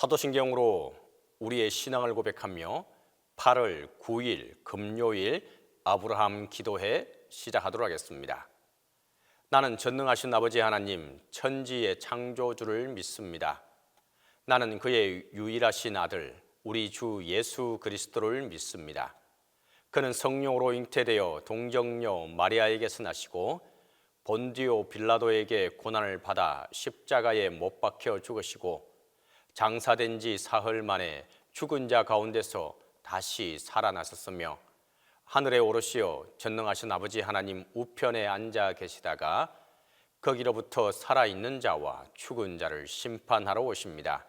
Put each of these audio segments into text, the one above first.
사도신경으로 우리의 신앙을 고백하며 8월 9일 금요일 아브라함 기도회 시작하도록 하겠습니다. 나는 전능하신 아버지 하나님 천지의 창조주를 믿습니다. 나는 그의 유일하신 아들 우리 주 예수 그리스도를 믿습니다. 그는 성령으로 잉태되어 동정녀 마리아에게서 나시고 본디오 빌라도에게 고난을 받아 십자가에 못 박혀 죽으시고 장사된 지 사흘 만에 죽은 자 가운데서 다시 살아나셨으며 하늘에 오르시어 전능하신 아버지 하나님 우편에 앉아 계시다가 거기로부터 살아있는 자와 죽은 자를 심판하러 오십니다.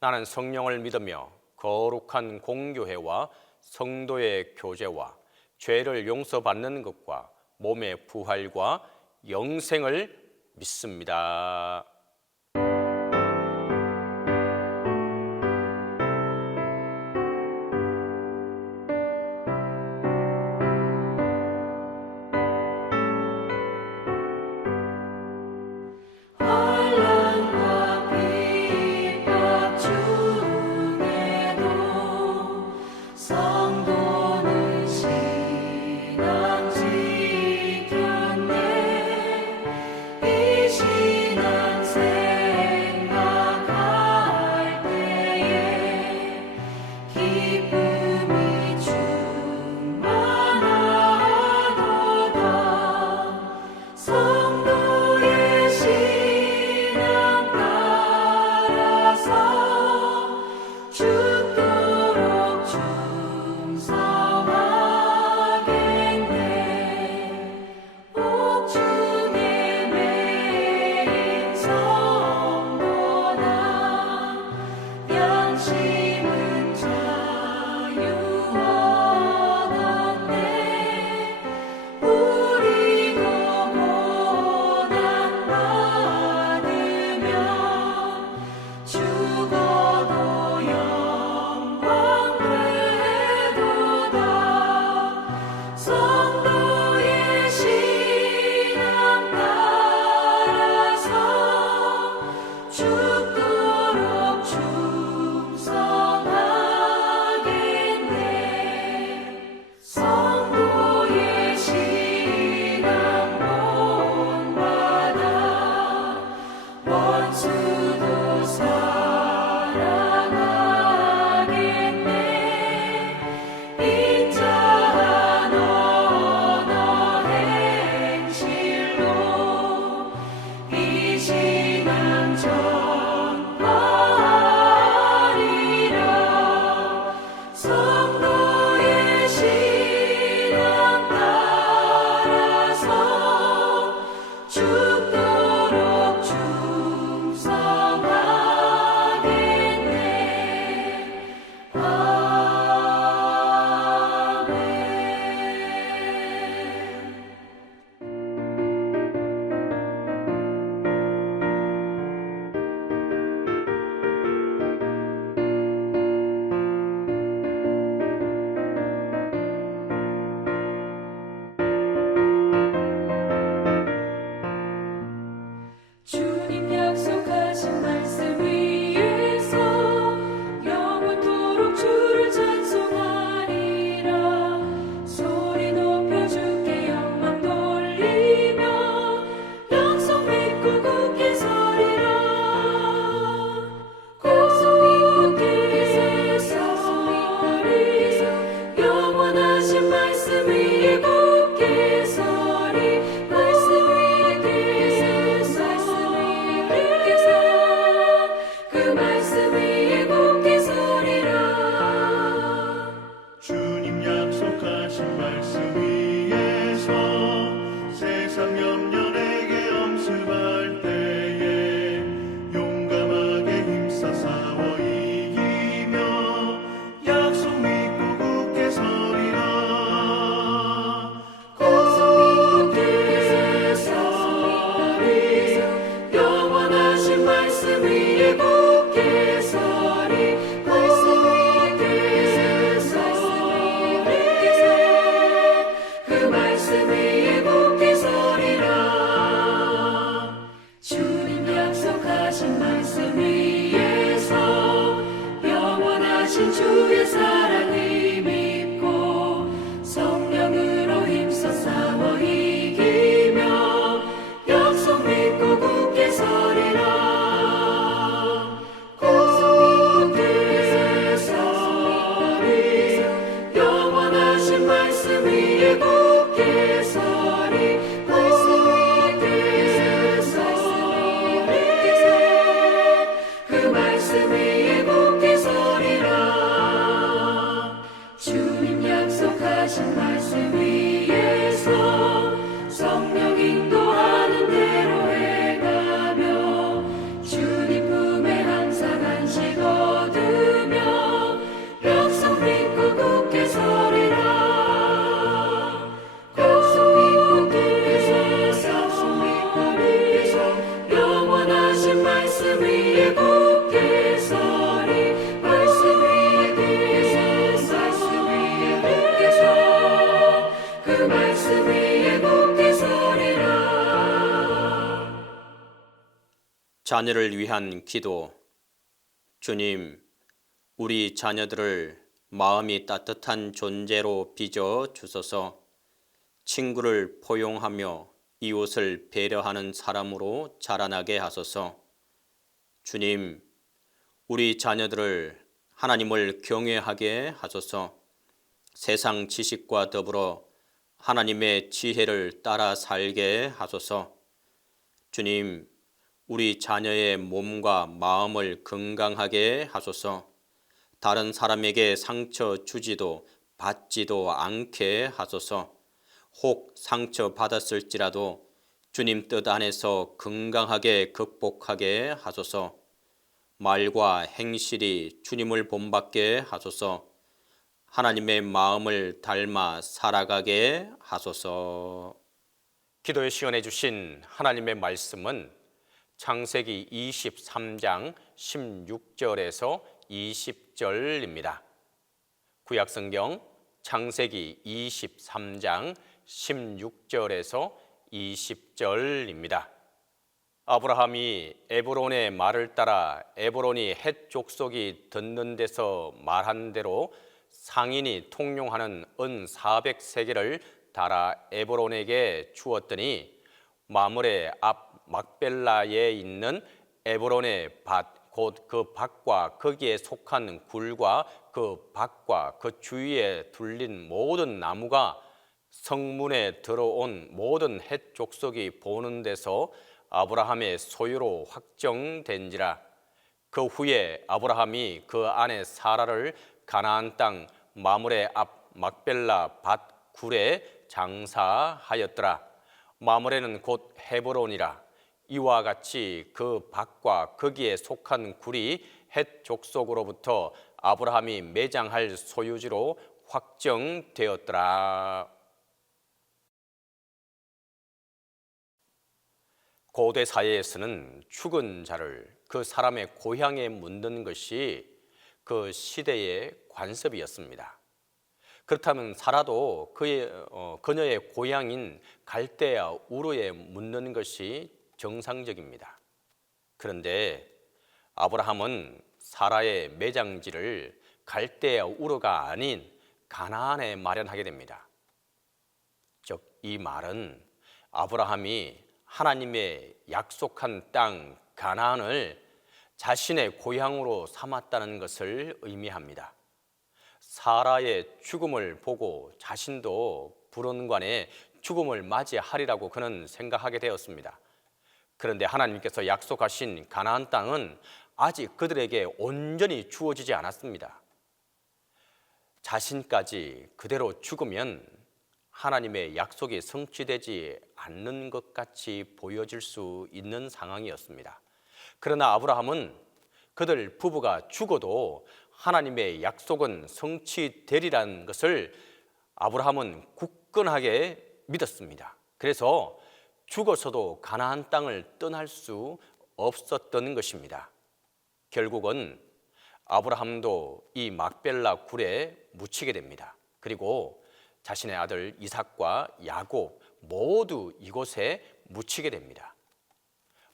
나는 성령을 믿으며 거룩한 공교회와 성도의 교제와 죄를 용서받는 것과 몸의 부활과 영생을 믿습니다. 주의 사랑을 믿고 성령으로 힘써 싸워 이기며 약속 믿고 굳게 서리라. 굳게 서리 영원하신 말씀 위에 굳게 서리. 굳게 서리 그 말씀 위에 굳게 서리라. 주님 약속하신 말씀 위에서 성령 인도하는 대로 행하며 주님 품에 항상 안식 얻으며 약속 믿고 굳게 서리라. 약속 믿고 굳게 서리 영원하신 말씀 위에 굳게 서리. 말씀 위에 굳게 서 그 말씀 위에 굳게 서리라. 자녀를 위한 기도. 주님, 우리 자녀들을 마음이 따뜻한 존재로 빚어 주소서. 친구를 포용하며 이웃을 배려하는 사람으로 자라나게 하소서. 주님, 우리 자녀들을 하나님을 경외하게 하소서. 세상 지식과 더불어 하나님의 지혜를 따라 살게 하소서. 주님, 우리 자녀의 몸과 마음을 건강하게 하소서. 다른 사람에게 상처 주지도 받지도 않게 하소서. 혹 상처 받았을지라도 주님 뜻 안에서 건강하게 극복하게 하소서. 말과 행실이 주님을 본받게 하소서. 하나님의 마음을 닮아 살아가게 하소서. 기도에 시연해 주신 하나님의 말씀은 창세기 23장 16절에서 20절입니다. 구약성경 창세기 23장 16절에서 20절입니다. 아브라함이 에브론의 말을 따라 에브론이 헷 족속이 듣는 데서 말한 대로 상인이 통용하는 은 400세겔을 달아 에브론에게 주었더니 마므레 앞 막벨라에 있는 에브론의 밭 곧 그 밭과 거기에 속한 굴과 그 밭과 그 주위에 둘린 모든 나무가 성문에 들어온 모든 헷 족속이 보는 데서 아브라함의 소유로 확정된지라. 그 후에 아브라함이 그 아내 사라를 가나안 땅 마므레 앞 막벨라 밭 굴에 장사하였더라. 마므레는 곧 헤브론이라. 이와 같이 그 밭과 거기에 속한 굴이 헷 족속으로부터 아브라함이 매장할 소유지로 확정되었더라. 고대 사회에서는 죽은 자를 그 사람의 고향에 묻는 것이 그 시대의 관습이었습니다. 그렇다면 사라도 그녀의 고향인 갈대아 우르에 묻는 것이 정상적입니다. 그런데 아브라함은 사라의 매장지를 갈대아 우르가 아닌 가나안에 마련하게 됩니다. 즉, 이 말은 아브라함이 하나님의 약속한 땅 가나안을 자신의 고향으로 삼았다는 것을 의미합니다. 사라의 죽음을 보고 자신도 불언관에 죽음을 맞이하리라고 그는 생각하게 되었습니다. 그런데 하나님께서 약속하신 가나안 땅은 아직 그들에게 온전히 주어지지 않았습니다. 자신까지 그대로 죽으면 하나님의 약속이 성취되지 않는 것 같이 보여질 수 있는 상황이었습니다. 그러나 아브라함은 그들 부부가 죽어도 하나님의 약속은 성취되리라는 것을 아브라함은 굳건하게 믿었습니다. 그래서 죽어서도 가나안 땅을 떠날 수 없었던 것입니다. 결국은 아브라함도 이 막벨라 굴에 묻히게 됩니다. 그리고 자신의 아들 이삭과 야곱 모두 이곳에 묻히게 됩니다.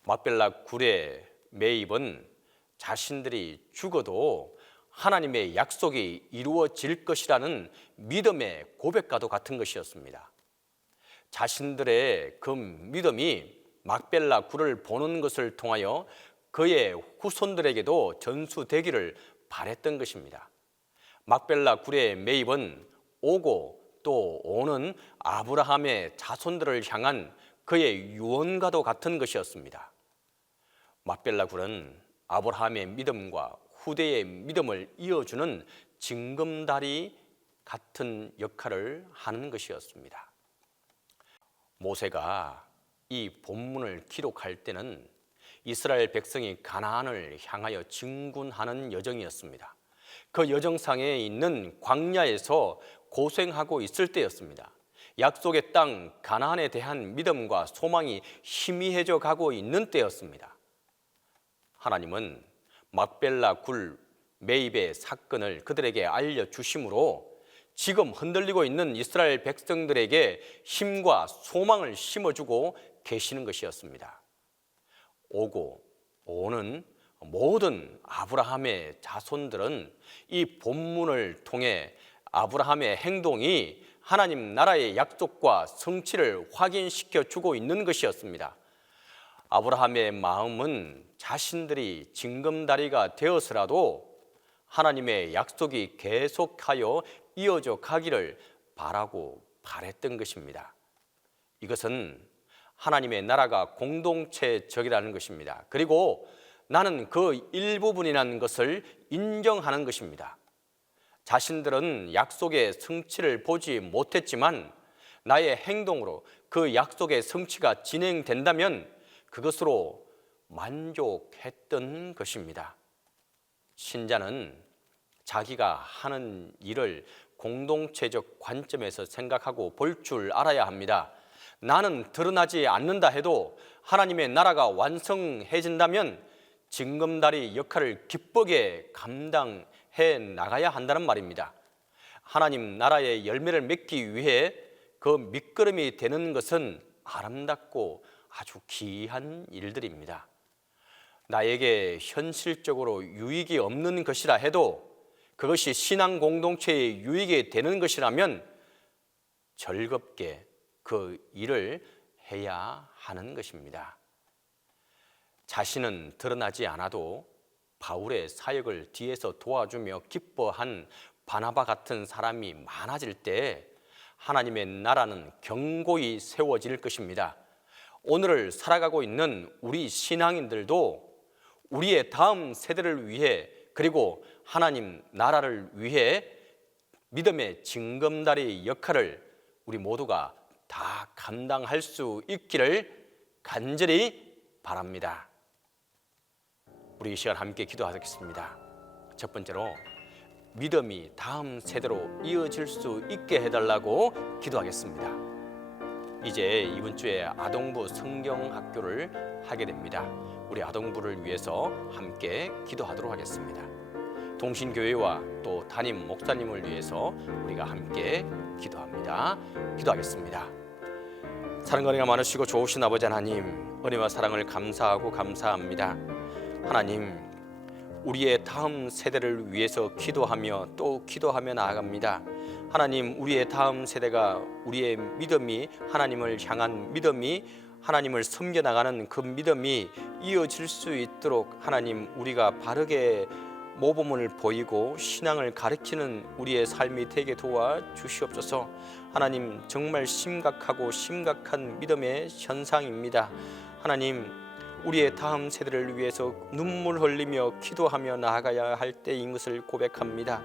막벨라 굴의 매입은 자신들이 죽어도 하나님의 약속이 이루어질 것이라는 믿음의 고백과도 같은 것이었습니다. 자신들의 그 믿음이 막벨라 굴을 보는 것을 통하여 그의 후손들에게도 전수되기를 바랬던 것입니다. 막벨라 굴의 매입은 오고 또 오는 아브라함의 자손들을 향한 그의 유언과도 같은 것이었습니다. 막벨라 굴은 아브라함의 믿음과 후대의 믿음을 이어주는 징검다리 같은 역할을 하는 것이었습니다. 모세가 이 본문을 기록할 때는 이스라엘 백성이 가나안을 향하여 진군하는 여정이었습니다. 그 여정상에 있는 광야에서 고생하고 있을 때였습니다. 약속의 땅 가나안에 대한 믿음과 소망이 희미해져 가고 있는 때였습니다. 하나님은 막벨라 굴 매입의 사건을 그들에게 알려주심으로 지금 흔들리고 있는 이스라엘 백성들에게 힘과 소망을 심어주고 계시는 것이었습니다. 오고 오는 모든 아브라함의 자손들은 이 본문을 통해 아브라함의 행동이 하나님 나라의 약속과 성취를 확인시켜 주고 있는 것이었습니다. 아브라함의 마음은 자신들이 징검다리가 되어서라도 하나님의 약속이 계속하여 이어져 가기를 바라고 바랬던 것입니다. 이것은 하나님의 나라가 공동체적이라는 것입니다. 그리고 나는 그 일부분이라는 것을 인정하는 것입니다. 자신들은 약속의 성취를 보지 못했지만 나의 행동으로 그 약속의 성취가 진행된다면 그것으로 만족했던 것입니다. 신자는 자기가 하는 일을 공동체적 관점에서 생각하고 볼 줄 알아야 합니다. 나는 드러나지 않는다 해도 하나님의 나라가 완성해진다면 징검다리 역할을 기쁘게 감당해 나가야 한다는 말입니다. 하나님 나라의 열매를 맺기 위해 그 밑거름이 되는 것은 아름답고 아주 귀한 일들입니다. 나에게 현실적으로 유익이 없는 것이라 해도 그것이 신앙 공동체의 유익이 되는 것이라면 즐겁게 그 일을 해야 하는 것입니다. 자신은 드러나지 않아도 바울의 사역을 뒤에서 도와주며 기뻐한 바나바 같은 사람이 많아질 때 하나님의 나라는 견고히 세워질 것입니다. 오늘을 살아가고 있는 우리 신앙인들도 우리의 다음 세대를 위해 그리고 하나님 나라를 위해 믿음의 징검다리 역할을 우리 모두가 다 감당할 수 있기를 간절히 바랍니다. 우리 이 시간 함께 기도하겠습니다. 첫 번째로 믿음이 다음 세대로 이어질 수 있게 해달라고 기도하겠습니다. 이제 이번 주에 아동부 성경학교를 하게 됩니다. 우리 아동부를 위해서 함께 기도하도록 하겠습니다. 동신교회와 또 담임 목사님을 위해서 우리가 함께 기도합니다. 기도하겠습니다. 사랑과 은혜가 많으시고 좋으신 아버지 하나님, 은혜와 사랑을 감사하고 감사합니다. 하나님, 우리의 다음 세대를 위해서 기도하며 또 기도하며 나아갑니다. 하나님, 우리의 다음 세대가 우리의 믿음이 하나님을 향한 믿음이 하나님을 섬겨나가는 그 믿음이 이어질 수 있도록 하나님, 우리가 바르게 모범을 보이고 신앙을 가르치는 우리의 삶이 되게 도와주시옵소서. 하나님, 정말 심각한 믿음의 현상입니다. 하나님, 우리의 다음 세대를 위해서 눈물 흘리며 기도하며 나아가야 할 때인 것을 고백합니다.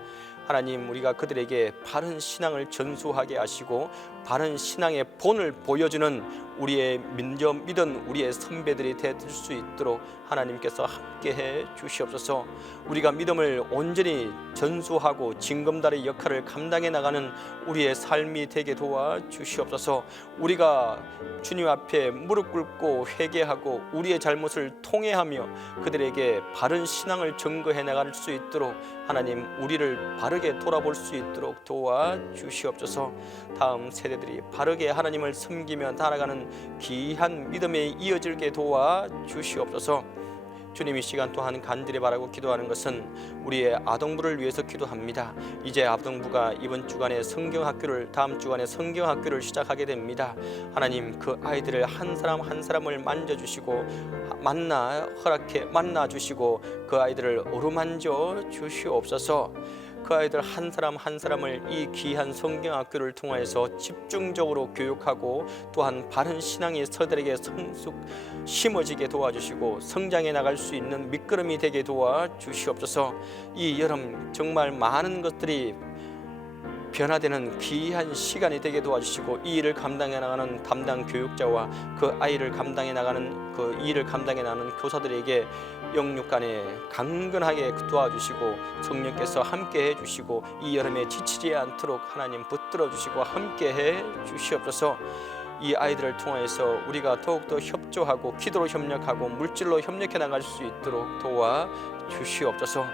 하나님, 우리가 그들에게 바른 신앙을 전수하게 하시고 바른 신앙의 본을 보여주는 우리의 믿은 우리의 선배들이 될 수 있도록 하나님께서 함께해 주시옵소서. 우리가 믿음을 온전히 전수하고 징검다리 역할을 감당해 나가는 우리의 삶이 되게 도와주시옵소서. 우리가 주님 앞에 무릎 꿇고 회개하고 우리의 잘못을 통회하며 그들에게 바른 신앙을 증거해 나갈 수 있도록 하나님, 우리를 바르게 돌아볼 수 있도록 도와주시옵소서. 다음 세대들이 바르게 하나님을 섬기며 살아가는 귀한 믿음에 이어질게 도와주시옵소서. 주님, 이 시간 또한 간절히 바라고 기도하는 것은 우리의 아동부를 위해서 기도합니다. 이제 아동부가 이번 주간에 성경학교를, 다음 주간에 성경학교를 시작하게 됩니다. 하나님, 그 아이들을 한 사람 한 사람을 만져주시고 만나주시고 그 아이들을 어루만져 주시옵소서. 그 아이들 한 사람 한 사람을 이 귀한 성경학교를 통해서 집중적으로 교육하고 또한 바른 신앙이 저들에게 심어지게 도와주시고 성장해 나갈 수 있는 밑거름이 되게 도와주시옵소서. 이 여름 정말 많은 것들이 변화되는 귀한 시간이 되게 도와주시고 이 일을 감당해 나가는 담당 교육자와 그 아이를 감당해 나가는 그 일을 감당해 나가는 교사들에게 영육간에 강건하게 도와주시고 성령께서 함께 해주시고 이 여름에 지치지 않도록 하나님 붙들어 주시고 함께 해 주시옵소서. 이 아이들을 통해서 우리가 더욱더 협조하고 기도로 협력하고 물질로 협력해 나갈 수 있도록 도와주시옵소서.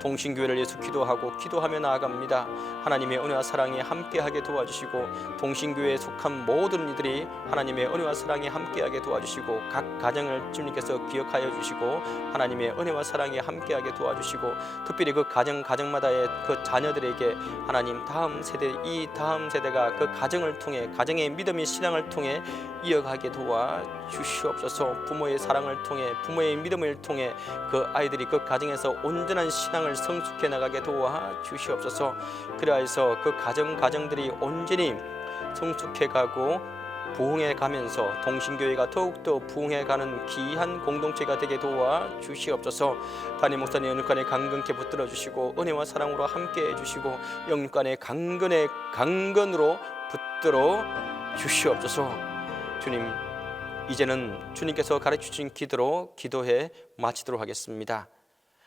동신교회를 위해서 기도하며 나아갑니다. 하나님의 은혜와 사랑이 함께하게 도와주시고 동신교회에 속한 모든 이들이 하나님의 은혜와 사랑이 함께하게 도와주시고 각 가정을 주님께서 기억하여 주시고 하나님의 은혜와 사랑이 함께하게 도와주시고 특별히 그 가정마다의 그 자녀들에게 하나님 다음 세대가 그 가정을 통해 가정의 믿음의 신앙을 통해 이어가게 도와주시옵소서. 부모의 사랑을 통해 부모의 믿음을 통해 그 아이들이 그 가정에서 온전한 신앙을 성숙해 나가게 도와주시옵소서. 그래서 그 가정들이 온전히 성숙해 가고 부흥해 가면서 동신교회가 더욱더 부흥해 가는 귀한 공동체가 되게 도와주시옵소서. 담임 목사님 영육간에 강건케 붙들어 주시고 은혜와 사랑으로 함께 해주시고 영육간에 강건으로 붙들어 주시옵소서. 주님, 이제는 주님께서 가르쳐주신 기도로 기도해 마치도록 하겠습니다.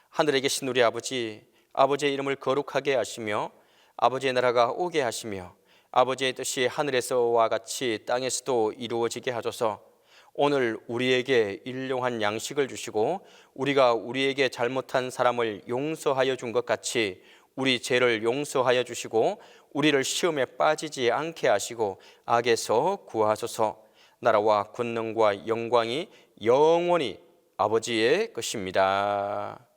하늘에 계신 우리 아버지, 아버지의 이름을 거룩하게 하시며 아버지의 나라가 오게 하시며 아버지의 뜻이 하늘에서와 같이 땅에서도 이루어지게 하소서. 오늘 우리에게 일용할 양식을 주시고 우리가 우리에게 잘못한 사람을 용서하여 준 것 같이 우리 죄를 용서하여 주시고 우리를 시험에 빠지지 않게 하시고 악에서 구하소서. 나라와 권능과 영광이 영원히 아버지의 것입니다.